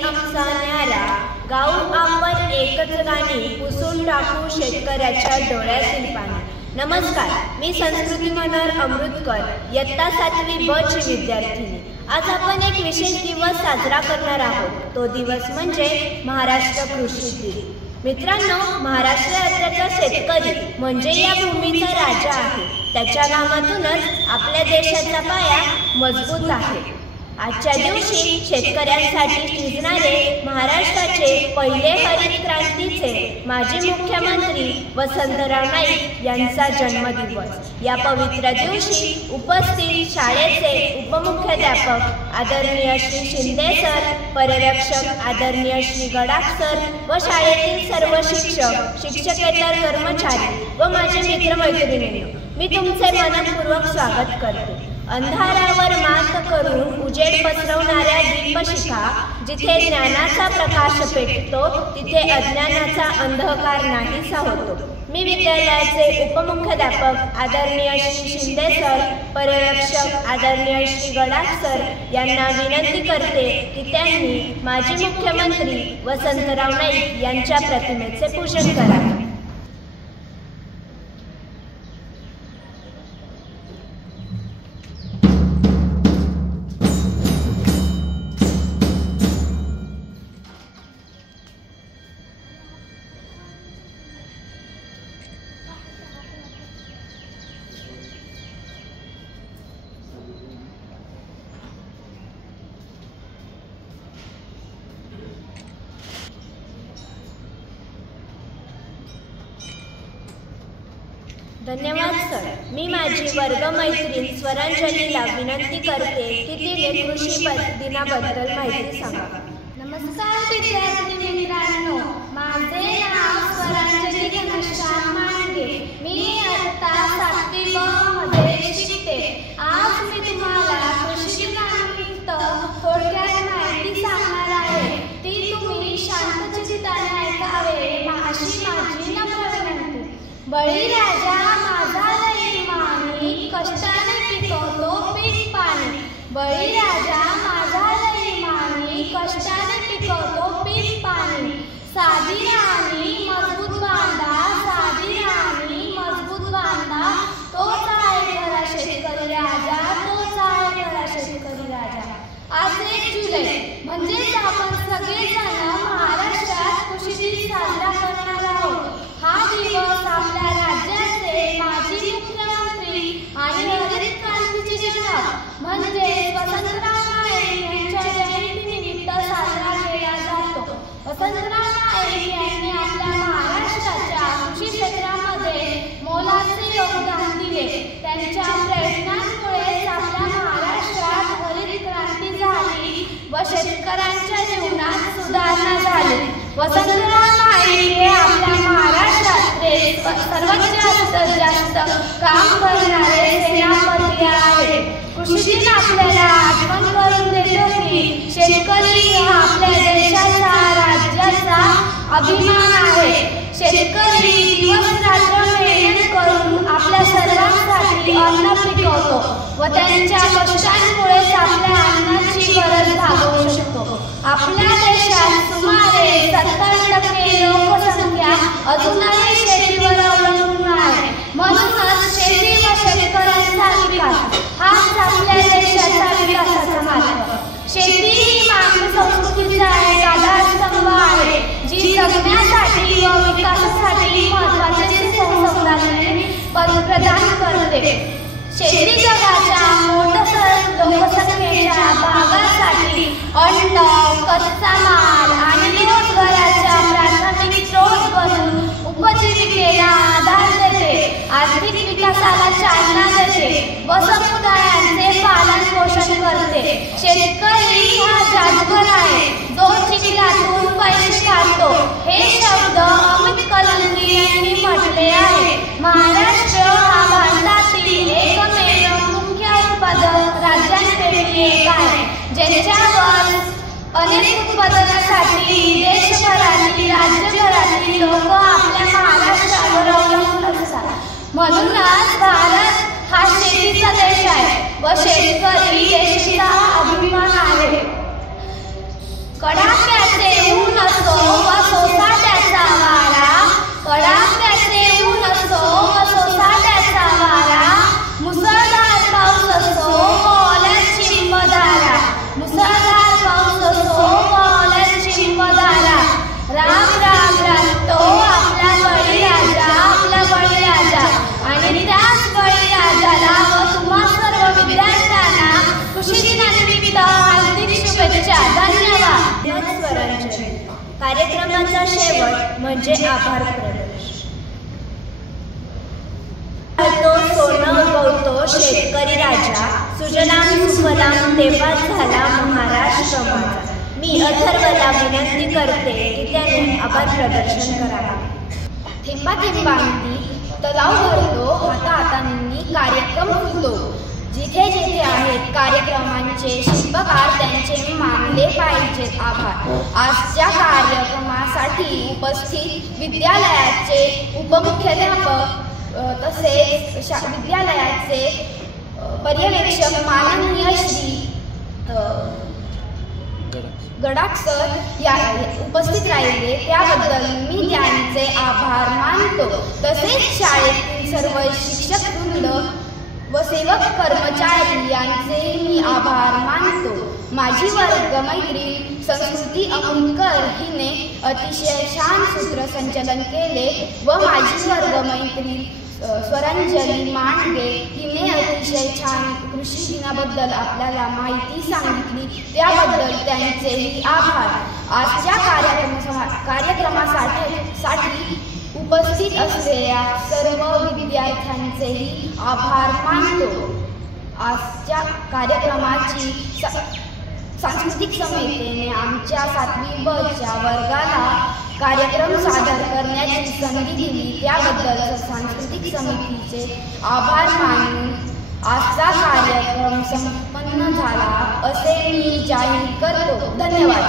आमचा न्यारा, गाऊ आपण एकच गाणी, पुसून टाकू शेतकऱ्याच्या डोळ्यातील पाणी। नमस्कार, मी संस्कृती मनोहर अमृतकर, इयत्ता 7वी ब ची विद्यार्थिनी। आज आपण एक विशेष दिवस साजरा करणार आहोत। तो दिवस म्हणजे महाराष्ट्र कृषी दिन। मित्रांनो, महाराष्ट्र राज्याचा शेतकरी म्हणजे या भूमीचा राजा आहे। त्याच्या नामातूनच आपल्या देशाचा पाया मजबूत आहे। आजच्या दिवशी शेतकऱ्यांसाठी झिजणारे महाराष्ट्राचे पहिले हरित क्रांतीचे माजी मुख्यमंत्री वसंतराव नाईक यांचा जन्मदिवस। या पवित्र दिवशी उपस्थित शाळेचे उपमुख्याध्यापक आदरणीय श्री शिंदे सर, पर्यवेक्षक आदरणीय श्री गडाख सर व शाळेतील सर्व शिक्षक, शिक्षकेतर कर्मचारी व माझे मित्रमैत्रिणींनो, मी तुमचे मनपूर्वक स्वागत करते। अंधारावर मात करून उजेड पसरवणाऱ्या दीपशिखा, जिथे ज्ञानाचा प्रकाश पेटतो तिथे अज्ञानाचा अंधकार नाहीसा होतो। मी विद्यालयाचे उपमुख्याध्यापक आदरणीय श्री शिंदे सर, पर्यवेक्षक आदरणीय श्री गडाख सर यांना विनंती करते की त्यांनी माजी मुख्यमंत्री वसंतराव नाईक यांच्या प्रतिमेचे पूजन करावे। धन्यवाद सर। मी माझी वर्गमैत्रीण स्वरांजलीला विनंती करते की तिने कृषी दिनाबद्दल माहिती सांगावी। नमस्कार विद्यार्थी मित्रांनो, माझे नाव स्वरांजली घनश्याम मांडगे। मी इयत्ता 7वी ब मध्ये शिकते। आज मी तुम्हाला कृषी दिनानिमित्त थोडक्यात माहिती सांगणार आहे। ती तुम्ही शांतचित्ताने ऐकावे अशी माझी नम्र विनंती। बळीराजा माझा लई मानी, कष्टाने पिकवतो पीक पाणी। बळीराजा माझा लई मानी, कष्टाने पिकवतो पीक पाणी। साधी राणी मजबूत बांधा, साधी राणी मजबूत बांधा, तोच आहे खरा शेतकरी राजा, तोच आहे खरा शेतकरी राजा। आज 1 जुलै म्हणजेच आपण सगळेजण महाराष्ट्रात कृषी दिन साजरा करणार आहोत। हा दिवस आपल्या राज्याचे माजी मुख्यमंत्री आणि हरित क्रांतीचे जनक म्हणजे वसंतराव नाईक यांच्या जयंतीनिमित्त साजरा केला जातो। वसंतराव नाईक यांनी आपल्या महाराष्ट्राच्या कृषी क्षेत्रामध्ये मोलाचे योगदान दिले। त्यांच्या प्रयत्नांमुळे आपल्या महाराष्ट्रात हरित क्रांती झाली व शेतकऱ्यांच्या जीवनात सुधारणा झाली। वसंतराव नाईक हे आपल्या महाराष्ट्रातले सर्वात जास्त काम करणारे सेनापती आहेत। कृषी दिन आपल्याला आठवण करून देतो की शेतकरी हा आपल्या देशाचा, राज्याचा अभिमान आहे। शेतकरी दिवस रात्र मेहनत करून आपल्या सर्वांसाठी अन्न पिकवतो व त्यांच्या कष्टांमुळेच आपल्या अन्नाची गरज भागवू शकतो। आपल्या देशात सुमारे 70% लोकसंख्या अजूनही शेतीवर अवलंबून आहे। म्हणूनच शेती व शेतकऱ्यांचा विकास हाच आपल्या देशाचा विकासाचा मार्ग। शेती ही मानवी संस्कृतीचा एक आधारस्तंभ आहे, जी जगण्यासाठी व विकासासाठी महत्त्वाचे संसाधने प्रदान करते। शेती जगाच्या मोठ्या लोकसंख्येच्या भागासाठी अन्न, कच्चा माल आणि रोजगाराचा प्राथमिक स्रोत बनून उपजीविकेला आधार देते, आर्थिक विकासाला चालना देते व समुदायांचे पालन पोषण करते। शेतकरी हा जादूगर आहे, जो चिखलातून पैसे काढतो। हे शब्द अमित कलंगी यांनी म्हटले आहे। महाराष्ट्र हा भारतातील एकमेव मुख्य उत्पादक राज्यांपैकी एक आहे, ज्याच्यावर अनेक उत्पादनासाठी देशभरातील, राज्यभरातील लोक आपल्या महाराष्ट्रावर अवलंबून असतात। म्हणूनच भारत हा शेतीचा देश आहे व शेतकरी देशाचा अभिमान आहे। कडाक्यात मुसळधार पाऊस असो ओल्या चिंबधारा, राम राम राम तो आपला बळीराजा, आपला बळीराजा. आणि त्याच बळीराजाला व तुम्हा सर्व विद्यार्थ्यांना कृषी दिनानिमित्त हार्दिक शुभेच्छा. धन्यवाद. स्वरांजली. कार्यक्रमाचा शेवट म्हणजे आभार प्रदर्शन. तो सोनं उगवतो शेतकरी राजा, सुजलाम सुफलाम तेव्हाच झाला महाराष्ट्र माझा. मी अथर्वला विनंती करते की त्याने आभार प्रदर्शन करावे. थेंबा थेंबांनी तलाव भरतो, हाताहातांनी कार्यक्रम फुलतो. जिथे जिथे आहेत कार्यक्रमांचे शिल्पकार त्यांचे मानले पाहिजेत आभार. आजच्या कार्यक्रमासाठी उपस्थित विद्यालयाचे उपमुख्याध्यापक तसेच विद्यालयाचे पर्यवेक्षक माननीय श्री गडाख सर या उपस्थित राहिले त्याबद्दल मी त्यांचे आभार मानतो. तसेच शाळेतील सर्व शिक्षक वृंद व सेवक कर्मचारी यांचे मी आभार मानतो. माझी वर्गमैत्रीण संस्कृती अमृतकर हिने अतिशय छान सूत्रसंचलन केले व माझी वर्गमैत्रीण स्वरांजली मांडगे हिने अतिशय छान कृषी दिनाबद्दल आपल्याला माहिती सांगितली, त्याबद्दल त्यांचेही आभार. आजच्या कार्यक्रमासाठी उपस्थित असलेल्या सर्व विद्यार्थ्यांचेही आभार मानतो. आजच्या कार्यक्रमाची सांस्कृतिक समितीने आमच्या 7वी ब च्या वर्गाला कार्यक्रम सादर करण्याची संधी दिली, त्याबद्दल सांस्कृतिक समितीचे आभार मानून आजचा कार्यक्रम संपन्न झाला असे मी जाहीर करतो. धन्यवाद.